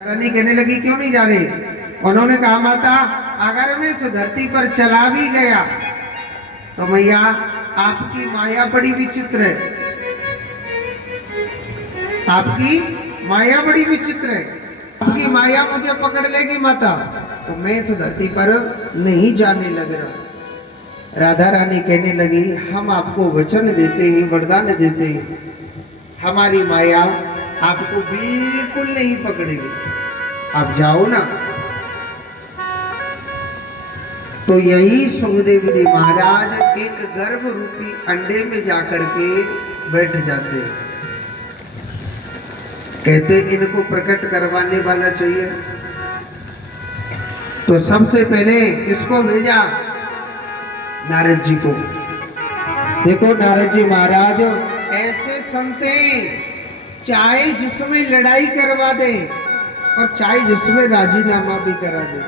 रानी कहने लगी क्यों नहीं जा रही। उन्होंने कहा माता अगर मैं इस धरती पर चला भी गया तो मैया आपकी माया बड़ी विचित्र है, आपकी माया बड़ी विचित्र है, आपकी माया मुझे पकड़ लेगी माता, तो मैं इस धरती पर नहीं जाने लग रहा। राधा रानी कहने लगी हम आपको वचन देते हैं, वरदान देते हैं, हमारी माया आपको बिल्कुल नहीं पकड़ेगी, आप जाओ ना। तो यही सुखदेव जी महाराज एक गर्भ रूपी अंडे में जाकर के बैठ जाते हैं। कहते इनको प्रकट करवाने वाला चाहिए, तो सबसे पहले किसको भेजा? नारद जी को। देखो नारद जी महाराज ऐसे संत चाहे जिसमें लड़ाई करवा दे और चाहे जिसमें राजीनामा भी करा दे।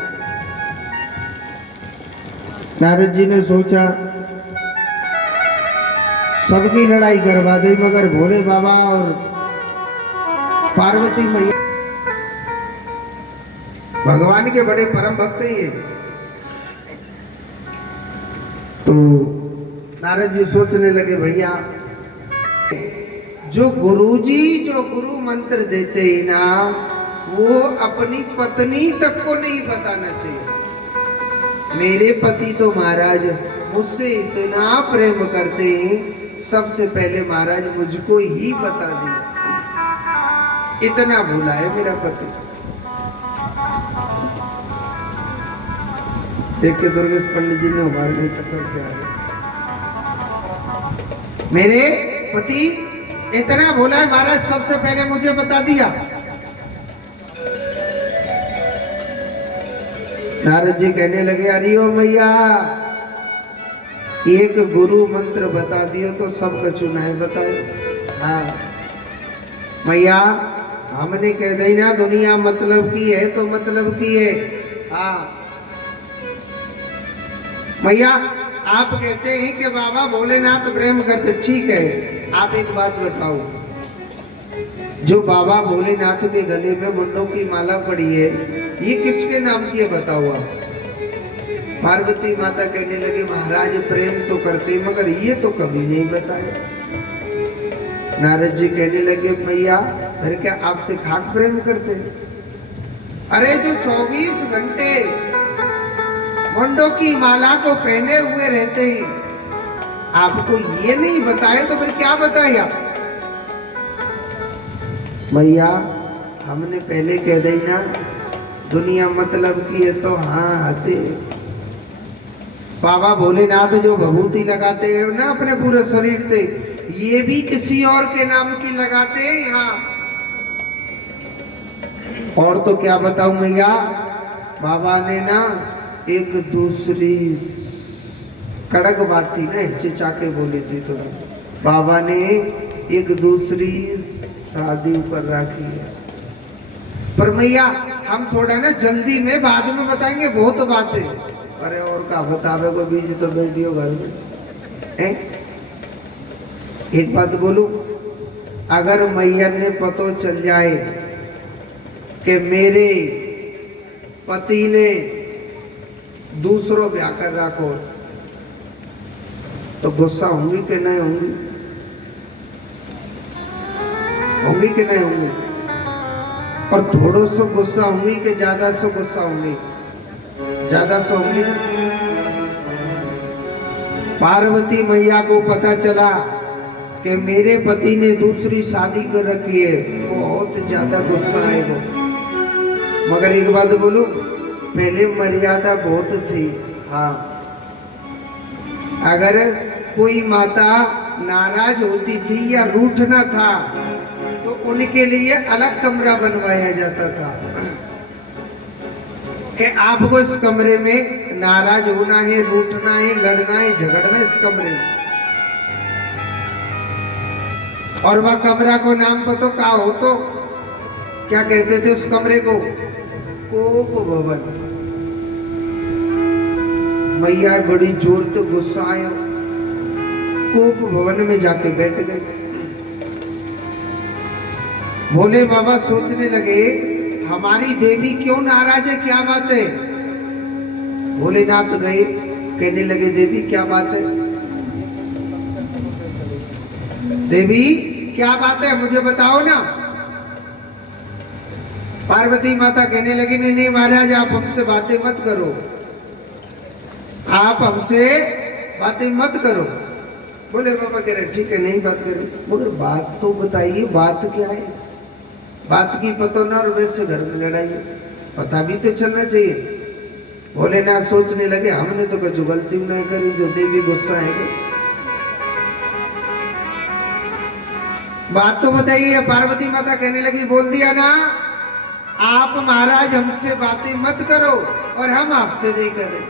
नारद जी ने सोचा सबकी लड़ाई करवा दे मगर भोले बाबा और पार्वती मैया भगवान के बड़े परम भक्त हैं ये। तो नारद जी सोचने लगे भैया जो गुरु मंत्र देते हैं ना वो अपनी पत्नी तक को नहीं बताना चाहिए। मेरे पति तो महाराज मुझसे इतना प्रेम करते हैं, सबसे पहले महाराज मुझको ही बता दिया, इतना भूला है मेरा पति। देख के दुर्गेश पंडित जी ने उभार चक्कर से आ गए। मेरे पति इतना भूला है महाराज, सबसे पहले मुझे बता दिया। नारद जी कहने लगे अरे ओ मैया एक गुरु मंत्र बता दियो तो सब कछु नहीं बताए। हाँ मैया हमने कह दी ना दुनिया मतलब की है तो मतलब की है। हाँ मैया आप कहते हैं कि बाबा भोलेनाथ प्रेम करते, ठीक है आप एक बात बताओ, जो बाबा भोलेनाथ के गले में मुंडों की माला पड़ी है ये किसके नाम की है बताओ आप। पार्वती माता कहने लगे महाराज प्रेम तो करते मगर ये तो कभी नहीं बताया। नारद जी कहने लगे भैया अरे क्या आपसे खाक प्रेम करते? अरे जो 24 घंटे मुंडों की माला को पहने हुए रहते हैं आपको ये नहीं बताए तो फिर क्या बताया? भैया हमने पहले कह दी ना दुनिया मतलब की है तो हाँ आते। बाबा भोलेनाथ जो भभूति लगाते हैं ना अपने पूरे शरीर पे, ये भी किसी और के नाम की लगाते हैं यहाँ। और तो क्या बताऊं मैया, बाबा ने ना एक दूसरी कड़क बात थी ना चिचा के बोली थी, तो बाबा ने एक दूसरी शादी ऊपर रखी है। पर मैया हम थोड़ा ना जल्दी में बाद में बताएंगे बहुत बातें। अरे और का बतावे को बीज तो भेज दियो घर में। एक बात बोलूं, अगर मैया ने पतो चल जाए कि मेरे पति ने दूसरो ब्याह कर रखो तो गुस्सा होंगी कि नहीं होंगी? होंगी कि नहीं होंगी? और थोड़ो सो गुस्सा होंगी कि ज्यादा सो गुस्सा होंगी? ज्यादा सो होंगी। पार्वती मैया को पता चला कि मेरे पति ने दूसरी शादी कर रखी है, बहुत ज्यादा गुस्सा आएगा। मगर एक बात बोलूं, पहले मर्यादा बहुत थी। हाँ अगर कोई माता नाराज होती थी या रूठना था तो उनके लिए अलग कमरा बनवाया जाता था कि आपको इस कमरे में नाराज होना है, रूठना है, लड़ना है, झगड़ना है इस कमरे में। और वह कमरा को नाम पता क्या हो तो क्या कहते थे उस कमरे को? कोप भवन। मैया बड़ी जोर तो गुस्सा आया, कोप भवन में जाके बैठ गए। भोले बाबा सोचने लगे हमारी देवी क्यों नाराज है, क्या बात है? भोलेनाथ गए, कहने लगे देवी क्या बात है, देवी क्या बात है, मुझे बताओ ना। पार्वती माता कहने लगी नहीं नहीं महाराज, आप हमसे बातें मत करो, आप हमसे बातें मत करो। बोले बाबा कह रहे ठीक है नहीं बात करें, मगर बात तो बताइए, बात क्या है? बात की पता ना, और वैसे घर में लड़ाई है, पता भी तो चलना चाहिए। भोलेनाथ सोचने लगे हमने तो कुछ गलती नहीं करी जो देवी गुस्सा है। बात तो बताइए। पार्वती माता कहने लगी बोल दिया ना, आप महाराज हमसे बातें मत करो और हम आपसे नहीं करें।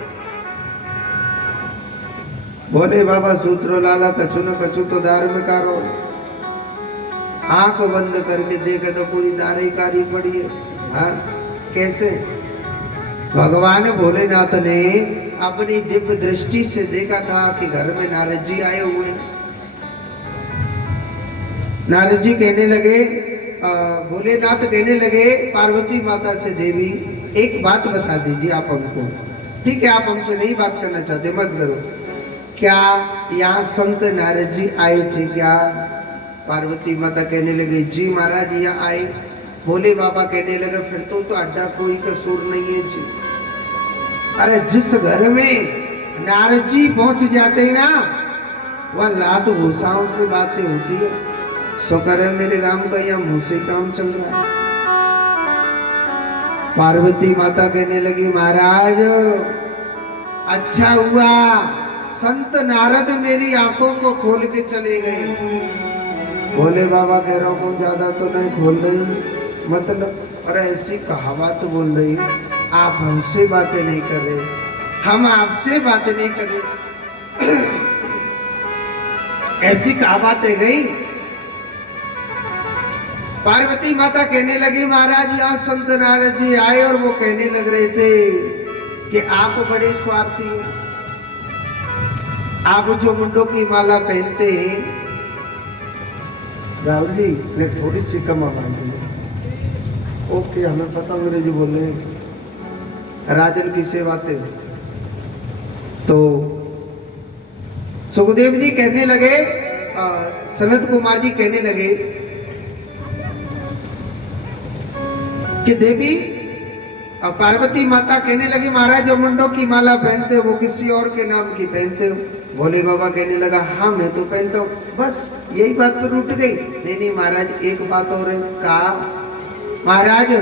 बोले बाबा सूत्रो लाला कछु न कछु तो दार में कारो। आंख बंद करके देखे तो पूरी दारी कारी पड़ी है। हाँ कैसे? भगवान भोलेनाथ ने अपनी दिव्य दृष्टि से देखा था कि घर में नारद जी आए हुए। नारद जी कहने लगे, भोलेनाथ कहने लगे पार्वती माता से देवी एक बात बता दीजिए आप हमको। ठीक है आप हमसे नहीं बात करना चाहते मत करो। क्या यहाँ संत नारद जी आए थे क्या? पार्वती माता कहने लगे जी महाराज यहाँ आए। भोले बाबा कहने लगे फिर तो अड्डा कोई कसूर नहीं है जी। अरे जिस घर में नारद जी पहुंच जाते हैं ना, वह लात घुसाओं से बातें होती है। शुक्र है मेरे राम का यहाँ मुंह से काम चल रहा है। पार्वती माता कहने लगी महाराज अच्छा हुआ संत नारद मेरी आंखों को खोल के चले गए। भोले बाबा कह रहा हूँ ज्यादा तो नहीं खोल रही, मतलब अरे ऐसी कहावत बोल रही, आप हमसे बातें नहीं कर रहे, हम आपसे बातें नहीं कर रहे। ऐसी कहावतें गई। पार्वती माता कहने लगी महाराज यहाँ संत नारद जी आए और वो कहने लग रहे थे कि आप बड़े स्वार्थी हो, आप जो मुंडों की माला पहनते हैं। राहुल जी ने थोड़ी सी कम आवाज दी। ओके हमें पता अंग्रेजी बोल रहे हैं, राजन की सेवा थे। तो सुखदेव जी कहने लगे, सनत कुमार जी कहने लगे कि देवी, पार्वती माता कहने लगी महाराज जो मुंडों की माला पहनते हो वो किसी और के नाम की पहनते हो। भोले बाबा कहने लगा हाँ मैं तो पहनता हूँ। बस यही बात पर उठ गई। नहीं नहीं महाराज एक बात और है। कहा महाराज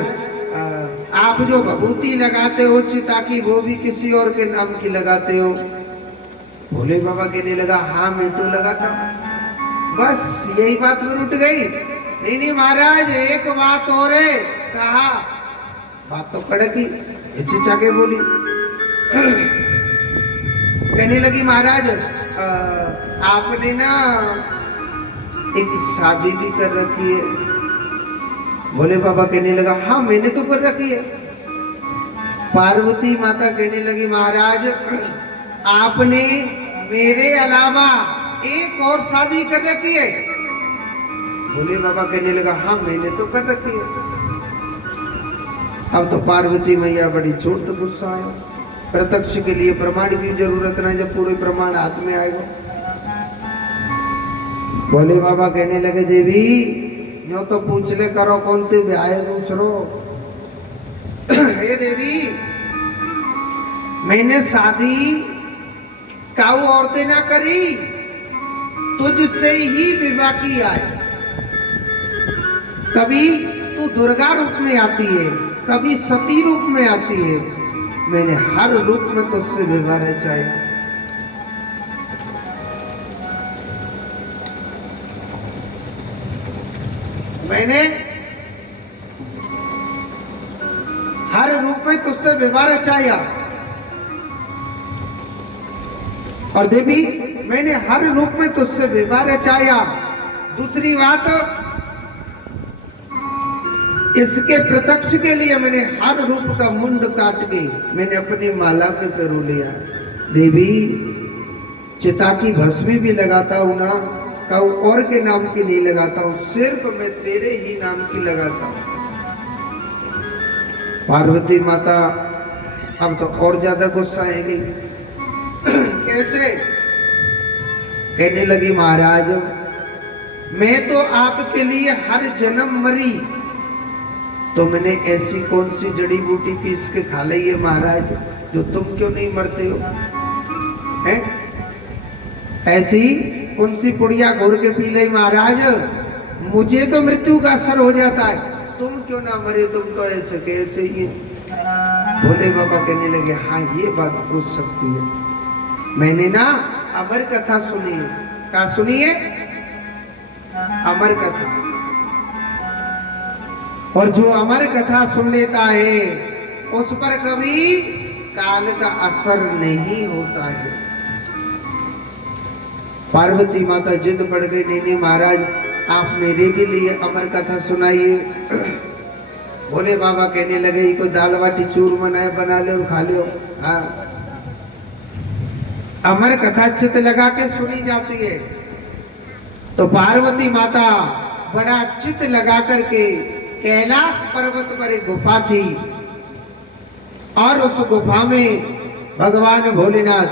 आप जो भभूति लगाते हो ताकि वो भी किसी और के नाम की लगाते हो। भोले बाबा कहने लगा हाँ मैं तो लगाता हूँ। बस यही बात पर उठ गई। नहीं नहीं महाराज एक बात और है। कहा बात तो कड़क ही हिचकिचा के बोली। कहने लगी महाराज आपने ना एक शादी भी कर रखी है। भोले बाबा कहने लगा हाँ मैंने तो कर रखी है। पार्वती माता कहने लगी महाराज आपने मेरे अलावा एक और शादी कर रखी है। भोले बाबा कहने लगा हाँ मैंने तो कर रखी है। अब तो पार्वती मैया बड़ी चोट तो गुस्सा आया। प्रत्यक्ष के लिए प्रमाण की जरूरत नहीं, जब पूरे प्रमाण हाथ में आएगा। भोले बाबा कहने लगे देवी जो तो पूछ ले करो कौन ते ब्याह दूसरो। हे देवी मैंने शादी काऊ औरतें ना करी, तुझसे ही विवाह किया है। कभी तू दुर्गा रूप में आती है, कभी सती रूप में आती है, मैंने हर रूप में तुझसे विवाह रचाया। मैंने हर रूप में तुझसे विवाह रचाया। और देवी मैंने हर रूप में तुझसे विवाह रचाया। दूसरी बात इसके प्रत्यक्ष के लिए मैंने हर रूप का मुंड काट के मैंने अपनी माला पे पेरो लिया। देवी चिता की भस्मी भी लगाता हूं ना, कहूं और के नाम की नहीं लगाता हूं, सिर्फ मैं तेरे ही नाम की लगाता हूं। पार्वती माता अब तो और ज्यादा गुस्सा आएगी। कैसे? कहने लगी महाराज मैं तो आपके लिए हर जन्म मरी, तो मैंने ऐसी कौन सी जड़ी बूटी पीस के खा ली है महाराज जो तुम क्यों नहीं मरते हो? हैं? ऐसी कौन सी पुड़िया घोर के पी ली महाराज, मुझे तो मृत्यु का असर हो जाता है, तुम क्यों ना मरे? तुम तो ऐसे कैसे ही। भोले बाबा कहने लगे हाँ ये बात पूछ सकती है। मैंने ना अमर कथा सुनी है। क्या सुनी है? अमर कथा। और जो अमर कथा सुन लेता है उस पर कभी काल का असर नहीं होता है। पार्वती माता जिद पड़ गई, नहीं महाराज आप मेरे भी लिए अमर कथा सुनाइए। भोले बाबा कहने लगे कोई दाल बाटी चूरमा बना ले और खा लो। हाँ, अमर कथा चित लगा के सुनी जाती है। तो पार्वती माता बड़ा चित लगा करके कैलाश पर्वत पर एक गुफा थी और उस गुफा में भगवान भोलेनाथ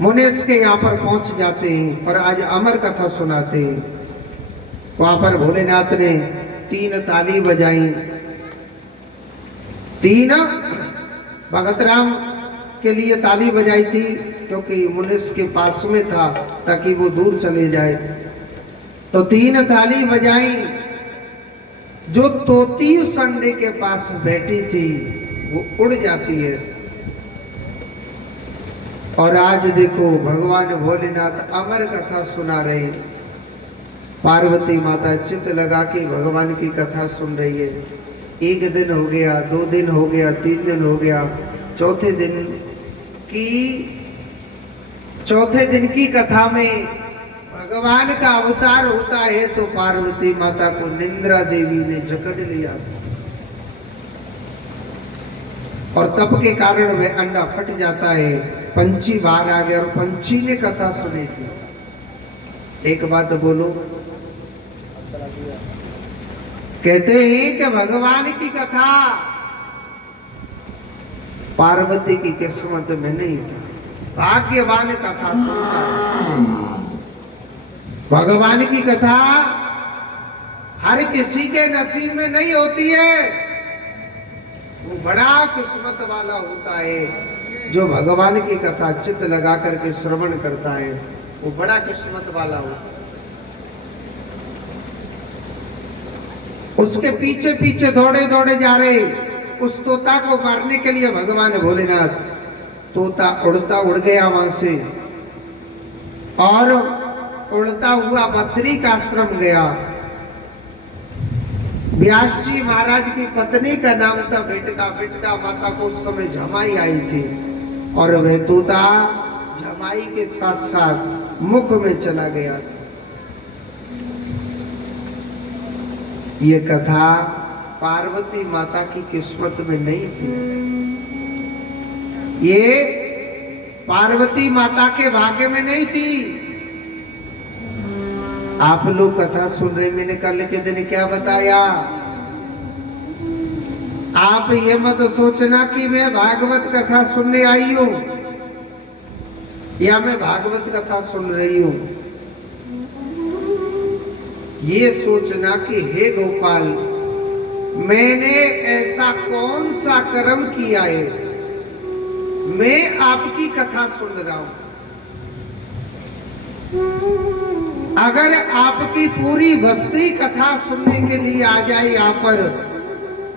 मुनेश के यहाँ पर पहुंच जाते हैं और आज अमर कथा सुनाते हैं। वहां पर भोलेनाथ ने 3 ताली बजाई। 3 भगत राम के लिए ताली बजाई थी क्योंकि मुनेश के पास में था ताकि वो दूर चले जाए। तो 3 ताली बजाई। जो तोती उस अंडे के पास बैठी थी वो उड़ जाती है। और आज देखो भगवान भोलेनाथ अमर कथा सुना रहे। पार्वती माता चित्त लगा के भगवान की कथा सुन रही है। 1 दिन हो गया, 2 दिन हो गया, 3 दिन हो गया, चौथे दिन की कथा में भगवान का अवतार होता है तो पार्वती माता को निंद्रा देवी ने जकड़ लिया और तप के कारण वह अंडा फट जाता है। पंछी बाहर आ गया और पंछी ने कथा सुनी थी। एक बात बोलो, कहते हैं कि भगवान की कथा पार्वती की किस्मत में नहीं था। भाग्यवान कथा सुनता है। भगवान की कथा हर किसी के नसीब में नहीं होती है। वो बड़ा किस्मत वाला होता है जो भगवान की कथा चित्त लगा करके श्रवण करता है, वो बड़ा किस्मत वाला होता है। उसके पीछे पीछे दौड़े दौड़े जा रहे उस तोता को मारने के लिए भगवान भोलेनाथ। तोता उड़ता उड़ गया वहां से और उड़ता हुआ बद्री का आश्रम गया। व्यास जी महाराज की पत्नी का नाम था बिटका। बिटका माता को उस समय जमाई आई थी और वह तोता जमाई के साथ साथ मुख में चला गया। ये कथा पार्वती माता की किस्मत में नहीं थी। ये पार्वती माता के भाग्य में नहीं थी। आप लोग कथा सुन रहे, मैंने कल के दिन क्या बताया? आप ये मत सोचना कि मैं भागवत कथा सुनने आई हूं या मैं भागवत कथा सुन रही हूं। ये सोचना कि हे गोपाल, मैंने ऐसा कौन सा कर्म किया है मैं आपकी कथा सुन रहा हूं। अगर आपकी पूरी बस्ती कथा सुनने के लिए आ जाए यहाँ पर,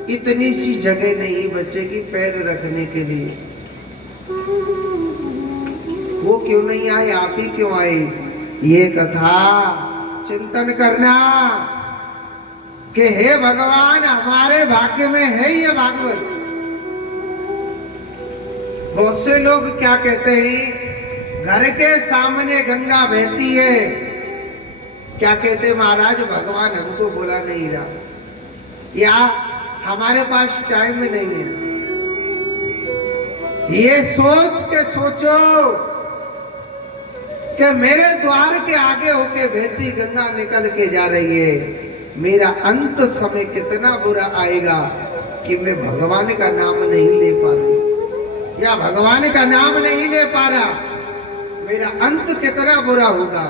इतनी सी जगह नहीं बचेगी पैर रखने के लिए। वो क्यों नहीं आए, आप ही क्यों आए? ये कथा चिंतन करना कि हे भगवान, हमारे भाग्य में है ये भागवत। बहुत से लोग क्या कहते हैं, घर के सामने गंगा बहती है, क्या कहते महाराज भगवान हमको बुला नहीं रहा या हमारे पास टाइम नहीं है। ये सोच के सोचो कि मेरे द्वार के आगे होके बहती गंगा निकल के जा रही है, मेरा अंत समय कितना बुरा आएगा। कि मैं भगवान का नाम नहीं ले पा रही या भगवान का नाम नहीं ले पा रहा, मेरा अंत कितना बुरा होगा।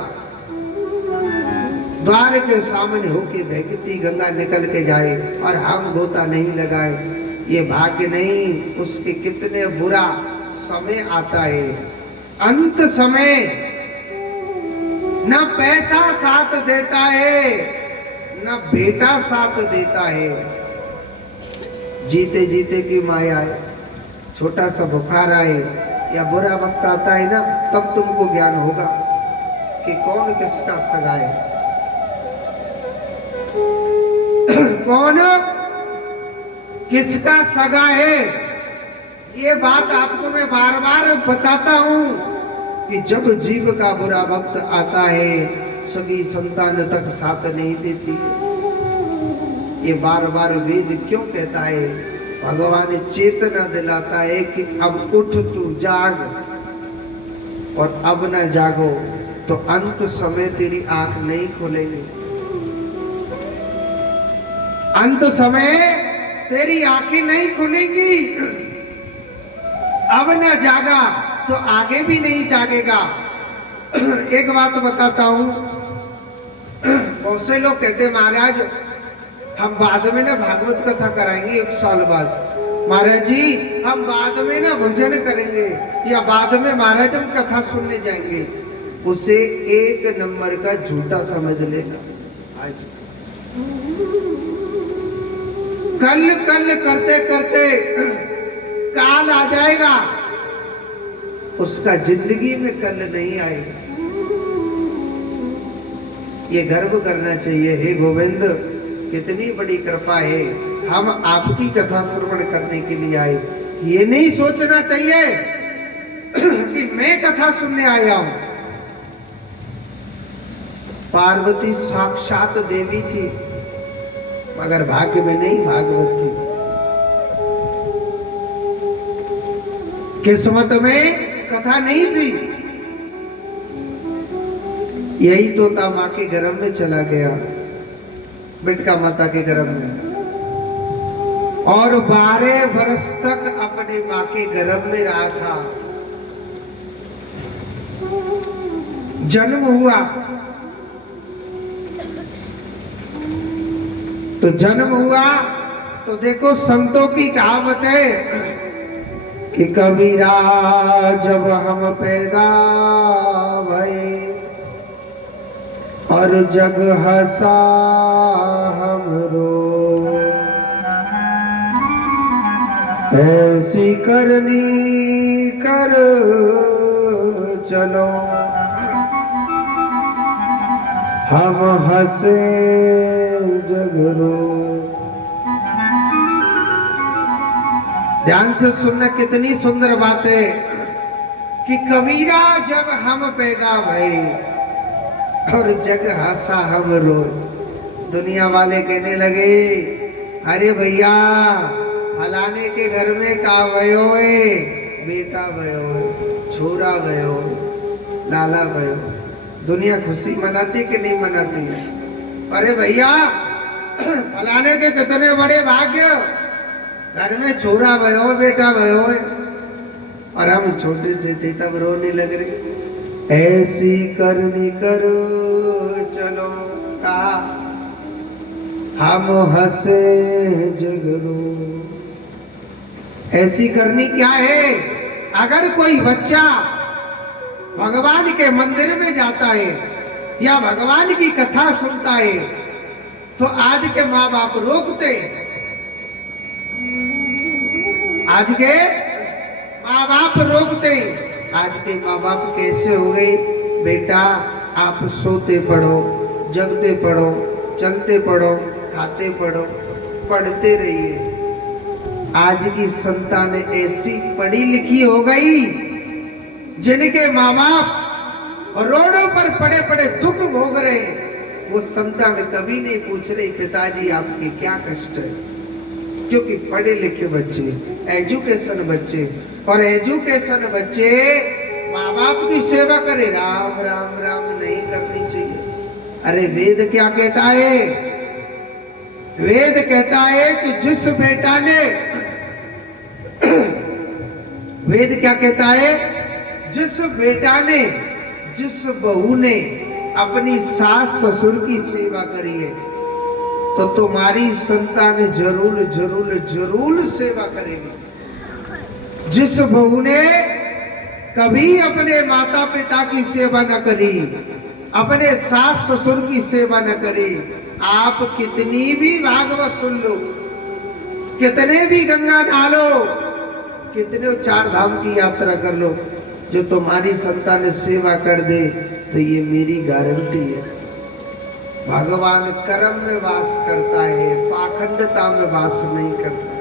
द्वार के सामने होके बहती गंगा निकल के जाए और हम गोता नहीं लगाए, ये भाग्य नहीं। उसके कितने बुरा समय आता है। अंत समय न पैसा साथ देता है न बेटा साथ देता है। जीते जीते की माया है। छोटा सा बुखार आए या बुरा वक्त आता है ना, तब तुमको ज्ञान होगा कि कौन किसका सगा है, कौन किसका सगा है। ये बात आपको मैं बार बार बताता हूं कि जब जीव का बुरा वक्त आता है, सगी संतान तक साथ नहीं देती। ये बार बार वेद क्यों कहता है? भगवान चेतना दिलाता है कि अब उठ तू जाग, और अब ना जागो तो अंत समय तेरी आंख नहीं खुलेगी। अंत समय तेरी आंखें नहीं खुलेगी। अब ना जागा तो आगे भी नहीं जागेगा। एक बात बताता हूं, बहुत से लोग कहते महाराज हम बाद में ना भागवत कथा कराएंगे 1 साल बाद। महाराज जी हम बाद में ना भजन करेंगे या बाद में महाराज हम कथा सुनने जाएंगे। उसे 1 नंबर का झूठा समझ लेना। आज कल कल करते करते काल आ जाएगा, उसका जिंदगी में कल नहीं आएगा। ये गर्व करना चाहिए, हे गोविंद कितनी बड़ी कृपा है, हम आपकी कथा श्रवण करने के लिए आए। ये नहीं सोचना चाहिए कि मैं कथा सुनने आया हूं। पार्वती साक्षात देवी थी, मगर भाग्य में नहीं भागवत थी। किस्मत में कथा नहीं थी। यही तोता माँ के गर्भ में चला गया, बिटका माता के गर्भ में, और 12 वर्ष तक अपने माँ के गर्भ में रहा था। जन्म हुआ तो जन्म हुआ तो देखो संतों की कहावत है कि कबीरा जब हम पैदा भये और जग हंसा हमरो, ऐसी करनी कर चलो हम हंसे जगरो। ध्यान से सुनना, कितनी सुंदर बात है कि कबीरा जब हम पैदा भये और जग हंसा हम रो। दुनिया वाले कहने लगे अरे भैया फलाने के घर में का भयो है, बेटा भयो है, छोरा भयो, लाला भयो। दुनिया खुशी मनाती कि नहीं मनाती? अरे भैया फलाने के कितने बड़े भाग्य, घर में छोरा भयो, बेटा भयो है। और हम छोटे से थे तब रोने लग रहे। ऐसी करनी करो चलो का हम हंसे जगरो। ऐसी करनी क्या है? अगर कोई बच्चा भगवान के मंदिर में जाता है या भगवान की कथा सुनता है तो आज के माँ बाप रोकते। आज के माँ बाप रोकते। आज के माँ बाप कैसे हो गए? बेटा आप सोते पढ़ो, जगते पढ़ो, चलते पढ़ो, खाते पढ़ो, पढ़ते रहिए। आज की संतान ऐसी पढ़ी लिखी हो गई जिनके माँ बाप रोडों पर पड़े पड़े दुख भोग रहे। वो संतान कभी नहीं पूछ रही पिताजी आपके क्या कष्ट है, क्योंकि पढ़े लिखे बच्चे, एजुकेशन बच्चे, और एजुकेशन बच्चे माँ बाप की सेवा करे। राम राम राम नहीं करनी चाहिए। अरे वेद क्या कहता है? वेद कहता है कि जिस बेटा ने वेद क्या कहता है? जिस बेटा ने, जिस बहू ने अपनी सास ससुर की सेवा करी है तो तुम्हारी संतान जरूर जरूर जरूर सेवा करेगी। जिस बहू ने कभी अपने माता पिता की सेवा न करी, अपने सास ससुर की सेवा न करी, आप कितनी भी भागवत सुन लो, कितने भी गंगा नहा कितने चार धाम की यात्रा कर लो, जो तुम्हारी संतान सेवा कर दे तो ये मेरी गारंटी है, भगवान कर्म में वास करता है, पाखंडता में वास नहीं करता।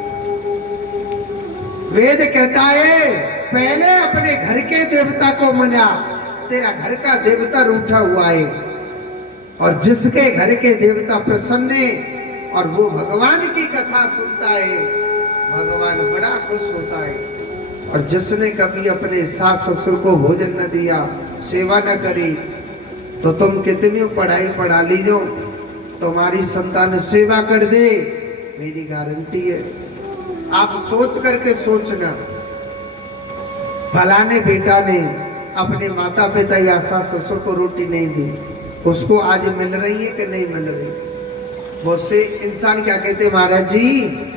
वेद कहता है पहले अपने घर के देवता को मना, तेरा घर का देवता रूठा हुआ है, और जिसके घर के देवता प्रसन्न है और वो भगवान की कथा सुनता है, भगवान बड़ा खुश होता है। और जिसने कभी अपने सास ससुर को भोजन न दिया, सेवा न करी, तो तुम कितनी पढ़ाई पढ़ा लीजो, तुम्हारी संतान सेवा कर दे, मेरी गारंटी है। आप सोच करके सोचना, फलाने बेटा ने अपने माता पिता या सास ससुर को रोटी नहीं दी, उसको आज मिल रही है कि नहीं मिल रही? बहुत से इंसान क्या कहते, महाराज जी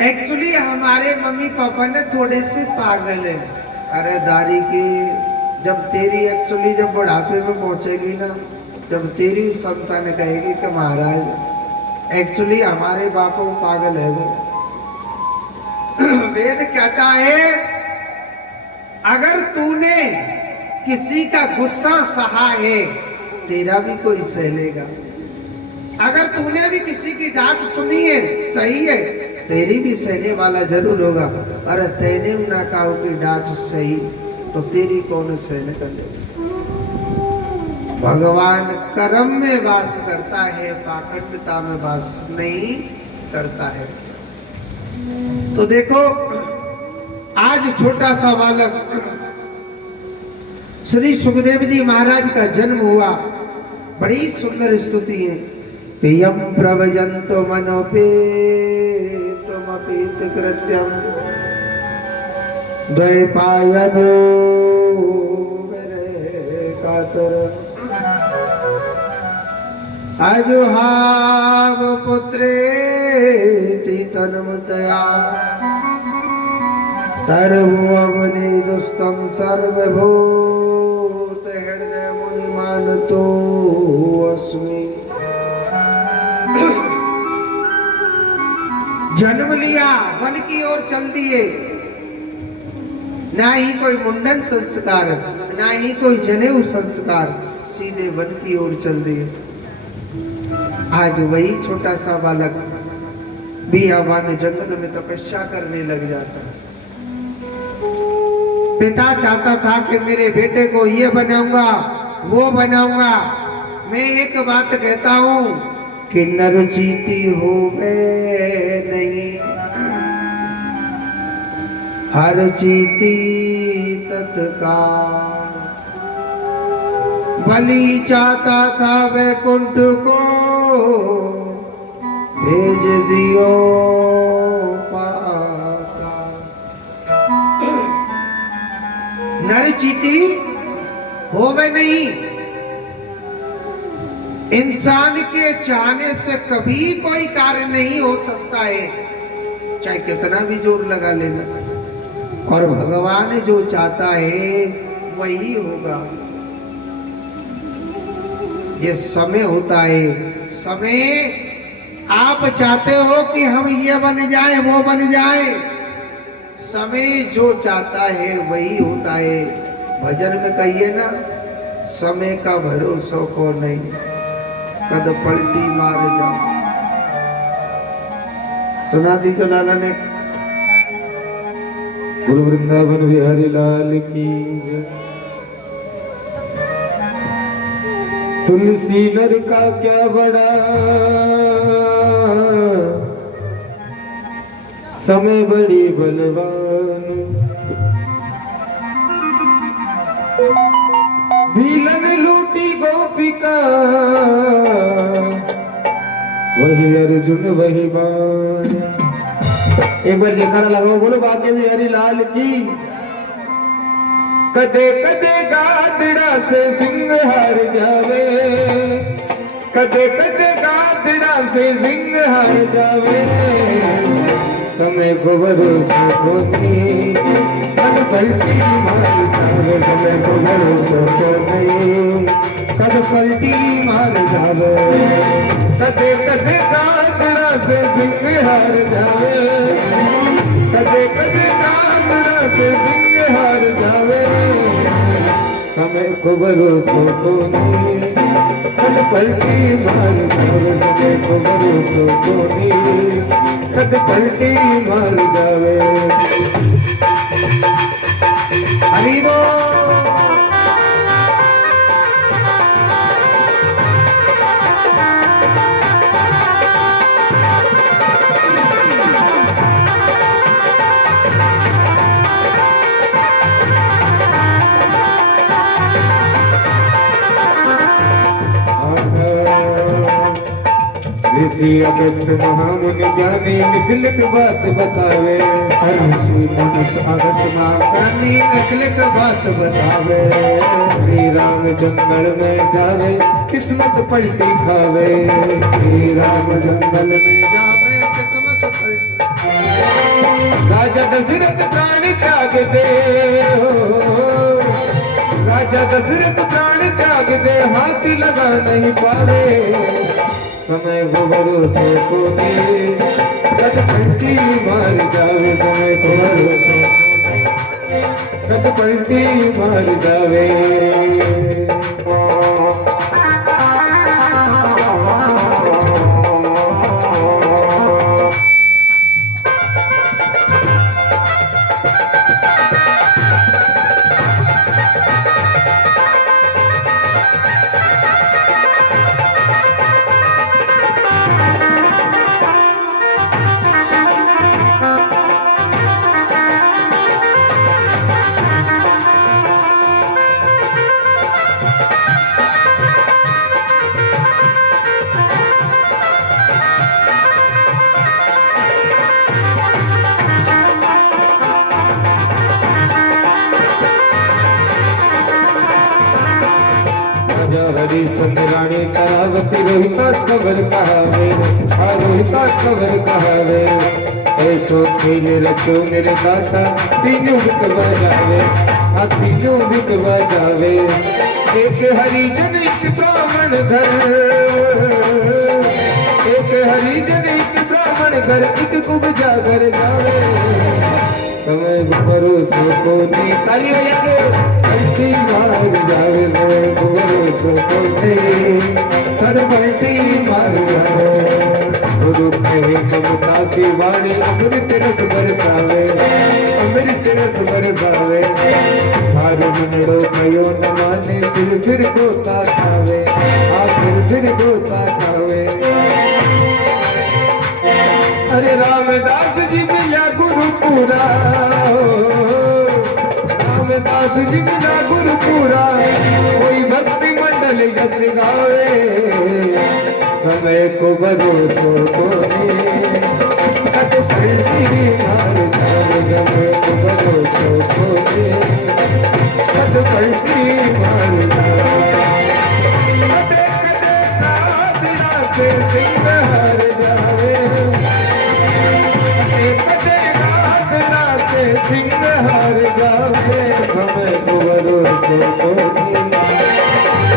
एक्चुअली हमारे मम्मी पापा ने थोड़े से पागल है। अरे दारी के, जब तेरी एक्चुअली जब बुढ़ापे में पहुंचेगी ना, जब तेरी संतान कहेगी कि महाराज एक्चुअली हमारे बापू पागल है वो। वेद कहता है अगर तूने किसी का गुस्सा सहा है, तेरा भी कोई सह लेगा। अगर तूने भी किसी की डांट सुनी है, सही है, तेरी भी सहने वाला जरूर होगा। अरे तेने ना कहा कि डांट सही, तो तेरी कौन सहन कर लेगा? भगवान कर्म में वास करता है, पाखंडता में वास नहीं करता है। तो देखो आज छोटा सा बालक श्री सुखदेव जी महाराज का जन्म हुआ, बड़ी सुंदर स्तुति है। यम प्रवजंतो मनोपे तुमपीत कृत्यम द्वैपायनो मेरे कातर अजुहाव पुत्रेति तन्मतया तरवो अवनि दुस्तम सर्वभूत हृदय मुनि मानतो अस्मि। जन्म लिया, वन की ओर चल दिए, ना ही कोई मुंडन संस्कार, ना ही कोई जनेऊ संस्कार, सीधे वन की ओर चल दिए। आज वही छोटा सा बालक बियाबान जंगल में तपस्या करने लग जाता है। पिता चाहता था कि मेरे बेटे को ये बनाऊंगा, वो बनाऊंगा। मैं एक बात कहता हूं कि नर जीती होवे नहीं, हर जीती तत्काल। बलि चाहता था वैकुंठ को, भेज दियो पाता। नर जीती होवे नहीं, इंसान के चाहने से कभी कोई कार्य नहीं हो सकता है, चाहे कितना भी जोर लगा लेना। और भगवान जो चाहता है वही होगा। ये समय होता है, समय आप चाहते हो कि हम ये बन जाए, वो बन जाए, समय जो चाहता है वही होता है। भजन में कहिए ना, समय का भरोसा को नहीं, कद पलटी मार जाओ। सुना दी तो लाला ने। बोल वृंदावन बिहारी लाल की जय। तुलसी नर का क्या बड़ा, समय बड़ी बलवान। भीलन लूटी गोपिका, वही अर्जुन वही बाण। एक बार जयकारा लगाओ, बोलो बाके बिहारी लाल की। कदे कदे गादड़ा से सिंह हार जावे, कदे कदे गादड़ा से सिंह हार जावे, समय को भरोसा नहीं, कद पलटी मार जावे, समय को भरोसा नहीं, कद पलटी मार जावे। कदे कदे गादड़ा से सिंह हार जावे, कदे कदे गादड़ा से सिंह हार जावे, समय को भरोसा को नहीं, कद पलटी मार जावे, समय को भरोसा को नहीं, कद पलटी मार जावे। हरि बोल। ऋषि अगस्त महामुनि ज्ञानी निखिलित बात बतावे, ऋषि मनुष्य अगस्त महाज्ञानी निखिलित बात बतावे। श्री राम जंगल में जावे किस्मत पलटी खावे, श्री राम जंगल में जावे किस्मत पलटी। राजा दशरथ प्राण त्याग दे, राजा दशरथ प्राण त्याग दे, हाथ लगा नहीं पावे, समय को भरोसा को नहीं, कद पलटी मार जावे, समय को भरोसा को नहीं, कद पलटी मार जावे। हरिश्चंद्र रानी तारावती रोहितास खबर कहावे, रोहितास खबर कहावे, ऐसो खेल रचो मेरे दाता, तीनों बिक बजावे, तीनों बिक बजावे। एक हरिजन एक ब्राह्मण घर, एक हरिजन एक ब्राह्मण घर, एक कुब्जा घर जावे, समय भरोसा को नहीं, ताली बजा के पलटी मार जावे, समय भरोसा को नहीं, कद पलटी मार जावे। गुरु कहे ममता की वाणी अमृत रस बरसावे, अमृत रस बरसावे, हार मनड़ो कयो न माने, फिर गोता खावे, फिर गोता खावे। अरे रामदास जी मिला गुरुपुरा, रामदास जी मिला गुरुपुरा, कोई भक्ति मंडल जस गावे, समय को भरोसा को नहीं, कद पलटी मार जावे, समय को भरोसा को नहीं, कद पलटी मार जावे। कदे कदे साधना से सिंह हार जावे, कदे गादरा से सिंह हार जावे, समय को भरोसा को नहीं,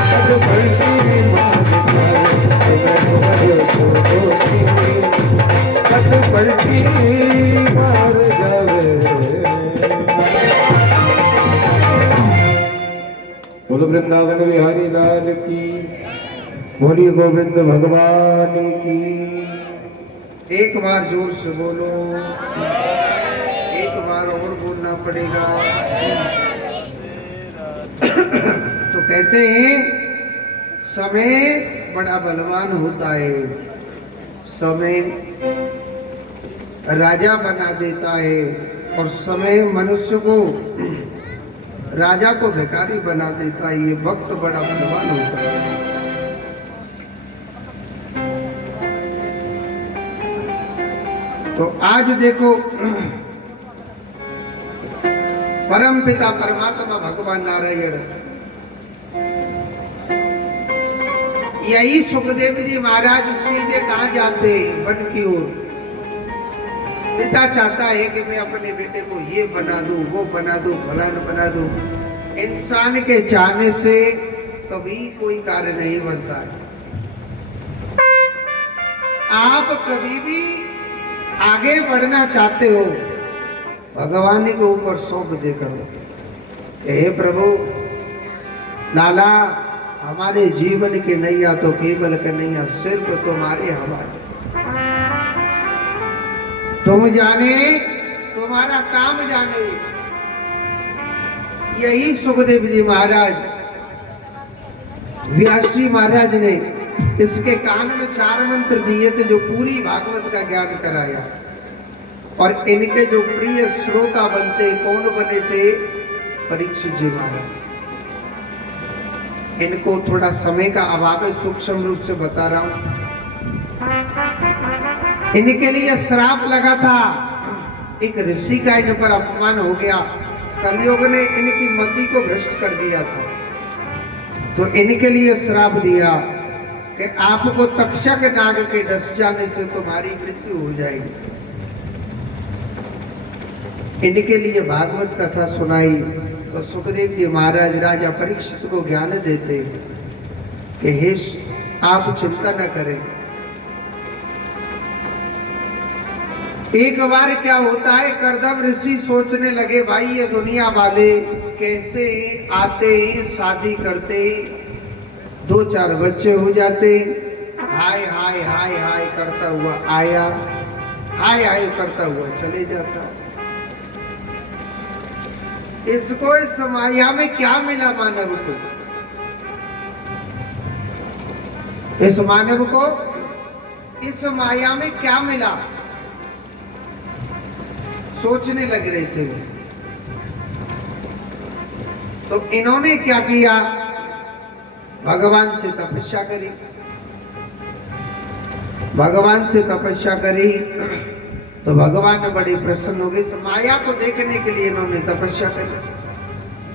कद पलटी मार जावे, समय को भरोसा को नहीं, कद पलटी मार जावे। बोलो वृंदावन बिहारी लाल की, बोलिए गोविंद भगवान की। एक बार जोर से बोलो, एक बार और बोलना पड़ेगा। तो कहते हैं समय बड़ा बलवान होता है, समय राजा बना देता है, और समय मनुष्य को, राजा को भिखारी बना देता है। ये वक्त बड़ा बलवान होता है। तो आज देखो परम पिता परमात्मा भगवान नारायण यही सुखदेव जी महाराज सीधे कहाँ जाते वन की ओर। पिता चाहता है कि मैं अपने बेटे को ये बना दूं, वो बना दूं, फलाना बना दूं। इंसान के चाहने से कभी कोई कार्य नहीं बनता है। आप कभी भी आगे बढ़ना चाहते हो, भगवान के ऊपर सौंप देकर हे प्रभु लाला हमारे जीवन के नैया तो केवल कन्हैया सिर्फ तुम्हारे हमारे, तुम जाने तुम्हारा काम जाने। यही सुखदेव जी महाराज व्यास जी महाराज ने इसके कान में 4 मंत्र दिए थे जो पूरी भागवत का ज्ञान कराया। और इनके जो प्रिय श्रोता बनते कौन बने थे? परीक्षित जी महाराज। इनको थोड़ा समय का अभाव है, सूक्ष्म रूप से बता रहा हूं। इनके लिए श्राप लगा था, एक ऋषि का इन पर अपमान हो गया। कलयुग ने इनकी मति को भ्रष्ट कर दिया था, तो इनके लिए श्राप दिया कि आपको तक्षक नाग के डस जाने से तुम्हारी मृत्यु हो जाएगी। इनके लिए भागवत कथा सुनाई तो सुखदेव जी महाराज राजा परीक्षित को ज्ञान देते कि हे आप चिंता न करें। एक बार क्या होता है, कर्दम ऋषि सोचने लगे भाई ये दुनिया वाले कैसे आते शादी करते 2-4 बच्चे हो जाते, हाय हाय हाय हाय करता हुआ आया, हाय हाय करता हुआ चले जाता। इसको इस माया में क्या मिला मानव को? इस मानव को इस माया में क्या मिला? सोचने लग रहे थे। तो इन्होंने क्या किया? भगवान से तपस्या करी। भगवान से तपस्या करी तो भगवान बड़े प्रसन्न हो गए। इस माया को देखने के लिए इन्होंने तपस्या करी।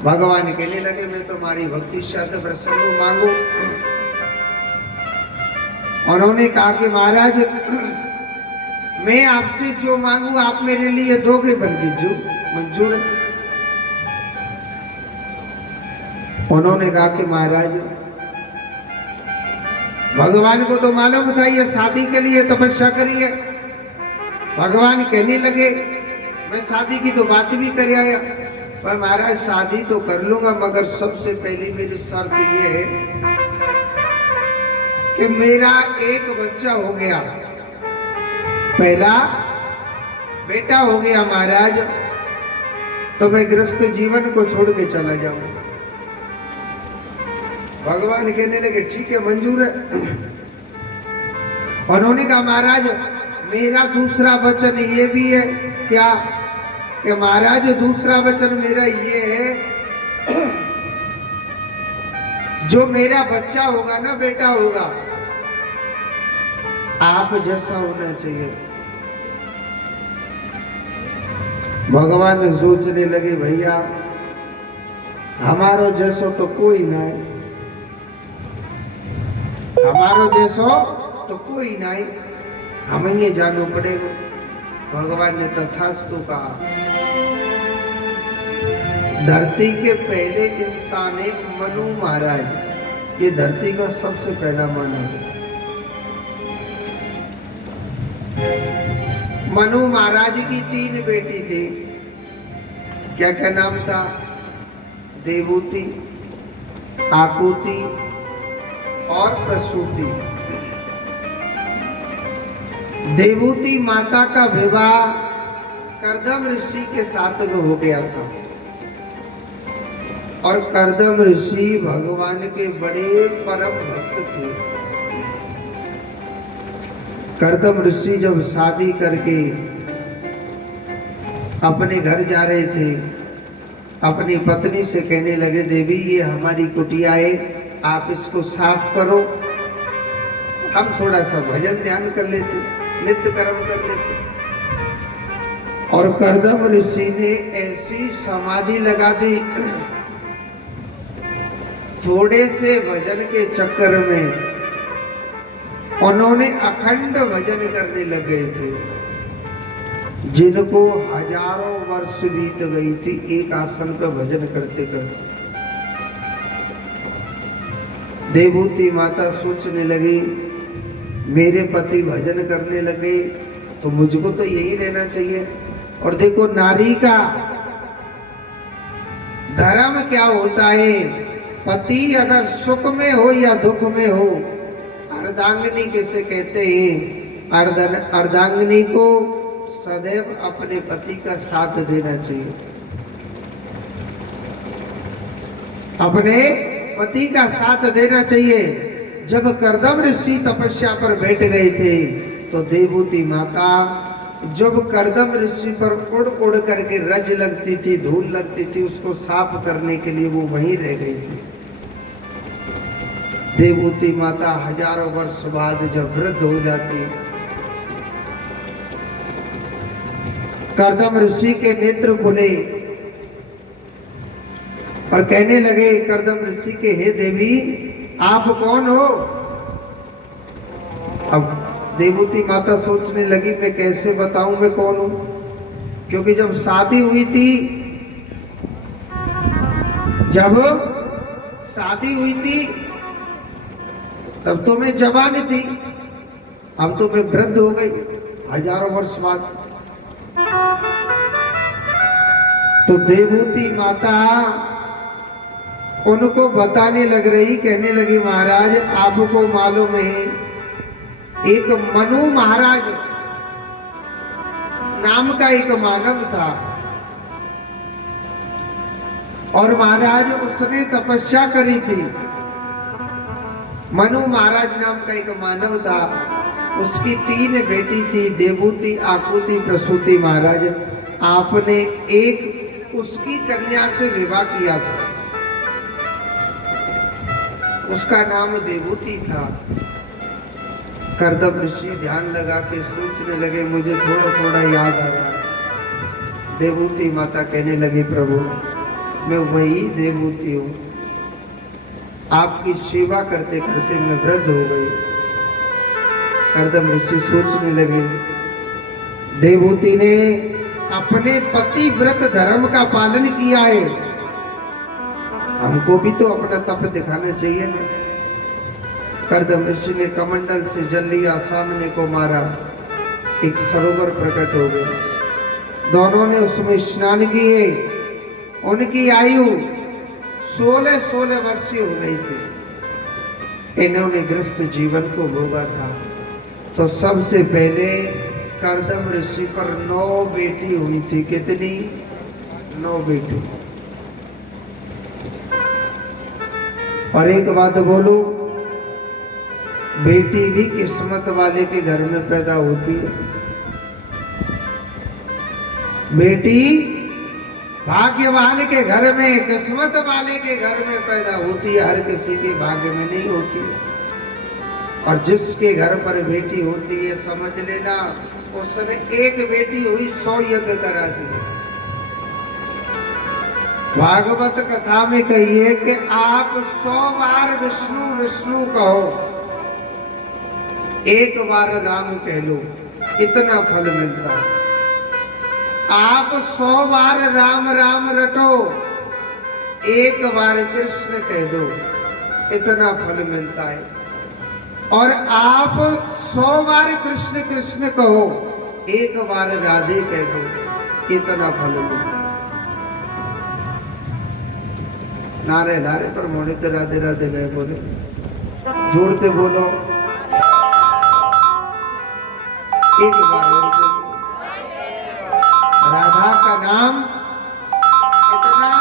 भगवान कहने लगे मैं तुम्हारी भक्ति से प्रसन्न हूं, मांगो। उन्होंने कहा कि महाराज मैं आपसे जो मांगू आप मेरे लिए दोगे, बल्कि जो मंजूर। उन्होंने कहा कि महाराज भगवान को तो मालूम था ये शादी के लिए तपस्या करी है। भगवान कहने लगे मैं शादी की तो बात भी कर आया, पर महाराज शादी तो कर लूंगा मगर सबसे पहली मेरी शर्त ये है कि मेरा एक बच्चा हो गया, पहला बेटा हो गया महाराज, तो मैं गृहस्थ जीवन को छोड़ के चला जाऊं। भगवान कहने लगे ठीक है मंजूर है। उन्होंने कहा महाराज मेरा दूसरा वचन ये भी है क्या कि महाराज दूसरा वचन मेरा ये है जो मेरा बच्चा होगा ना, बेटा होगा, आप जैसा होना चाहिए। भगवान सोचने लगे भैया हमारो जैसो तो कोई ना है, हमारो जैसो तो कोई ना है, हमें ये जानो पड़ेगा। भगवान ने तथास्तु कहा। धरती के पहले इंसान है मनु महाराज, ये धरती का सबसे पहला मानव है। मनु महाराज की 3 बेटी थी। क्या क्या नाम था? देवूति, आकुति और प्रसूति। देवूति माता का विवाह कर्दम ऋषि के साथ में हो गया था और कर्दम ऋषि भगवान के बड़े परम भक्त थे। कर्दम ऋषि जब शादी करके अपने घर जा रहे थे, अपनी पत्नी से कहने लगे देवी ये हमारी कुटिया है, आप इसको साफ करो, हम थोड़ा सा भजन ध्यान कर लेते, नित्य कर्म कर लेते। और कर्दम ऋषि ने ऐसी समाधि लगा दी, थोड़े से भजन के चक्कर में उन्होंने अखंड भजन करने लगे थे, जिनको हजारों वर्ष बीत गई थी एक आसन पर भजन करते करते। देवहूति माता सोचने लगी, मेरे पति भजन करने लगे तो मुझको तो यही रहना चाहिए। और देखो नारी का धर्म क्या होता है, पति अगर सुख में हो या दुख में हो, अर्धांगिनी किसे कहते हैं, अर्धांगिनी को सदैव अपने पति का साथ देना चाहिए, अपने पति का साथ देना चाहिए। जब कर्दम ऋषि तपस्या पर बैठ गए थे तो देवहूति माता जब कर्दम ऋषि पर उड़ उड़ करके रज लगती थी, धूल लगती थी, उसको साफ करने के लिए वो वहीं रह गई थी। देवहूति माता हजारों वर्ष बाद जब वृद्ध हो जाती, कर्दम ऋषि के नेत्र खुले और कहने लगे कर्दम ऋषि के, हे देवी आप कौन हो? अब देवहूति माता सोचने लगी, मैं कैसे बताऊं मैं कौन हूं, क्योंकि जब शादी हुई थी, जब शादी हुई थी तब तो मैं जवान थी, अब तो मैं वृद्ध हो गई हजारों वर्ष बाद। तो देवहूति माता उनको बताने लग रही, कहने लगी, महाराज आपको मालूम है एक मनु महाराज नाम का एक मानव था, और महाराज उसने तपस्या करी थी। मनु महाराज नाम का एक मानव था, उसकी 3 बेटी थी, देवहूति, आकुति, प्रसूति। महाराज आपने एक उसकी कन्या से विवाह किया था, उसका नाम देवहूति था। कर्दम ऋषि ध्यान लगा के सोचने लगे, मुझे थोड़ा थोड़ा याद आ रहा है। देवहूति माता कहने लगी, प्रभु मैं वही देवहूति हूँ, आपकी सेवा करते करते मैं वृद्ध हो गई। कर्दम ऋषि सोचने लगे, देवहूति ने अपने पति व्रत धर्म का पालन किया है, हमको भी तो अपना तप दिखाना चाहिए ना। कर्दम ऋषि ने कमंडल से जल लिया, सामने को मारा, एक सरोवर प्रकट हो गया। दोनों ने उसमें स्नान किए। उनकी आयु 16 वर्षीय हो गई थी। इन्होंने गृहस्थ जीवन को भोगा था। तो सबसे पहले कर्दम ऋषि पर 9 बेटी हुई थी। कितनी? 9 बेटी। और एक बात बोलूं, बेटी भी किस्मत वाले के घर में पैदा होती है। बेटी भाग्यवान के घर में, किस्मत वाले के घर में पैदा होती है, हर किसी के भाग्य में नहीं होती। और जिसके घर पर बेटी होती है, समझ लेना उसने एक बेटी हुई 100 यज्ञ करा दिए। भागवत कथा में कहिए कि आप 100 बार विष्णु विष्णु कहो, एक बार राम कह लो, इतना फल मिलता है। आप 100 बार राम राम रटो, एक बार कृष्ण कह दो, इतना फल मिलता है। और आप 100 बार कृष्ण कृष्ण कहो, एक बार राधे कह दो, इतना फल मिलता है। नारे नारे पर मोड़े तो राधे राधे नहीं बोले, जोड़ते बोलो, एक बार और बोलो। राधा का नाम इतना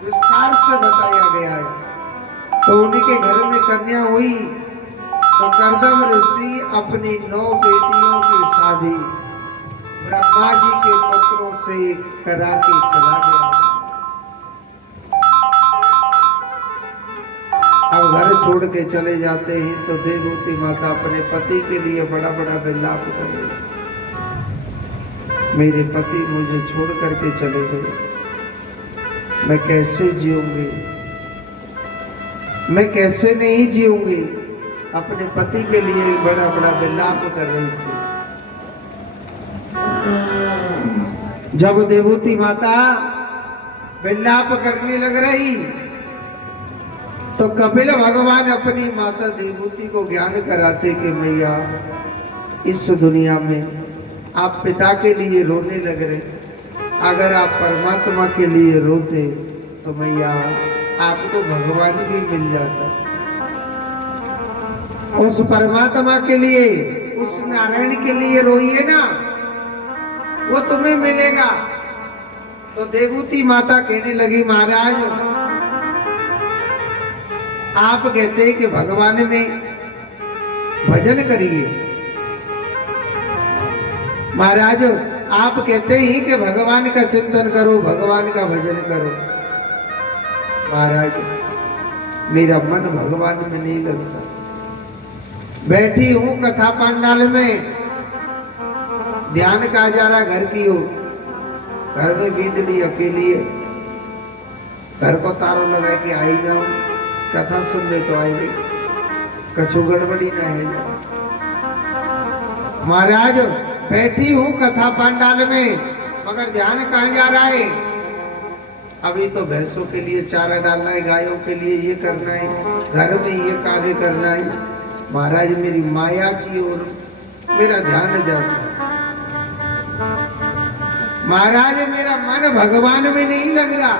विस्तार से बताया गया है। तो उनके घर में कन्या हुई तो कर्दम ऋषि अपनी 9 बेटियों की शादी ब्रह्मा जी के पुत्रों से करा के चला गया। अब घर छोड़ के चले जाते हैं तो देवहूति माता अपने पति के लिए बड़ा बड़ा विलाप करे, मेरे पति मुझे छोड़ करके चले गए, मैं कैसे जीऊंगी, मैं कैसे नहीं जीऊंगी। अपने पति के लिए बड़ा बड़ा विलाप कर रही थी। जब देवूती माता विलाप करने लग रही तो कपिल भगवान अपनी माता देवूती को ज्ञान कराते कि मैया, इस दुनिया में आप पिता के लिए रोने लग रहे, अगर आप परमात्मा के लिए रोते तो मैया आपको भगवान भी मिल जाता। उस परमात्मा के लिए, उस नारायण के लिए रोइए ना, वो तुम्हें मिलेगा। तो देवूती माता कहने लगी, महाराज आप कहते हैं कि भगवान में भजन करिए, महाराज आप कहते ही कि भगवान का चिंतन करो, भगवान का भजन करो। महाराज मेरा मन भगवान में नहीं लगता। बैठी हूं कथा पंडाल में, ध्यान का जा रहा घर की हो, घर में बीदड़ी अकेली है, घर को तारों लगा के आई ना हूं, कथा सुनने तो आई नहीं, कछु गड़बड़ी ना है। महाराज बैठी हूं कथा पंडाल में, मगर ध्यान कहाँ जा रहा है? अभी तो भैंसों के लिए चारा डालना है, गायों के लिए ये करना है, घर में ये कार्य करना है। महाराज मेरी माया की ओर मेरा ध्यान जाता है। महाराज मेरा मन भगवान में नहीं लग रहा।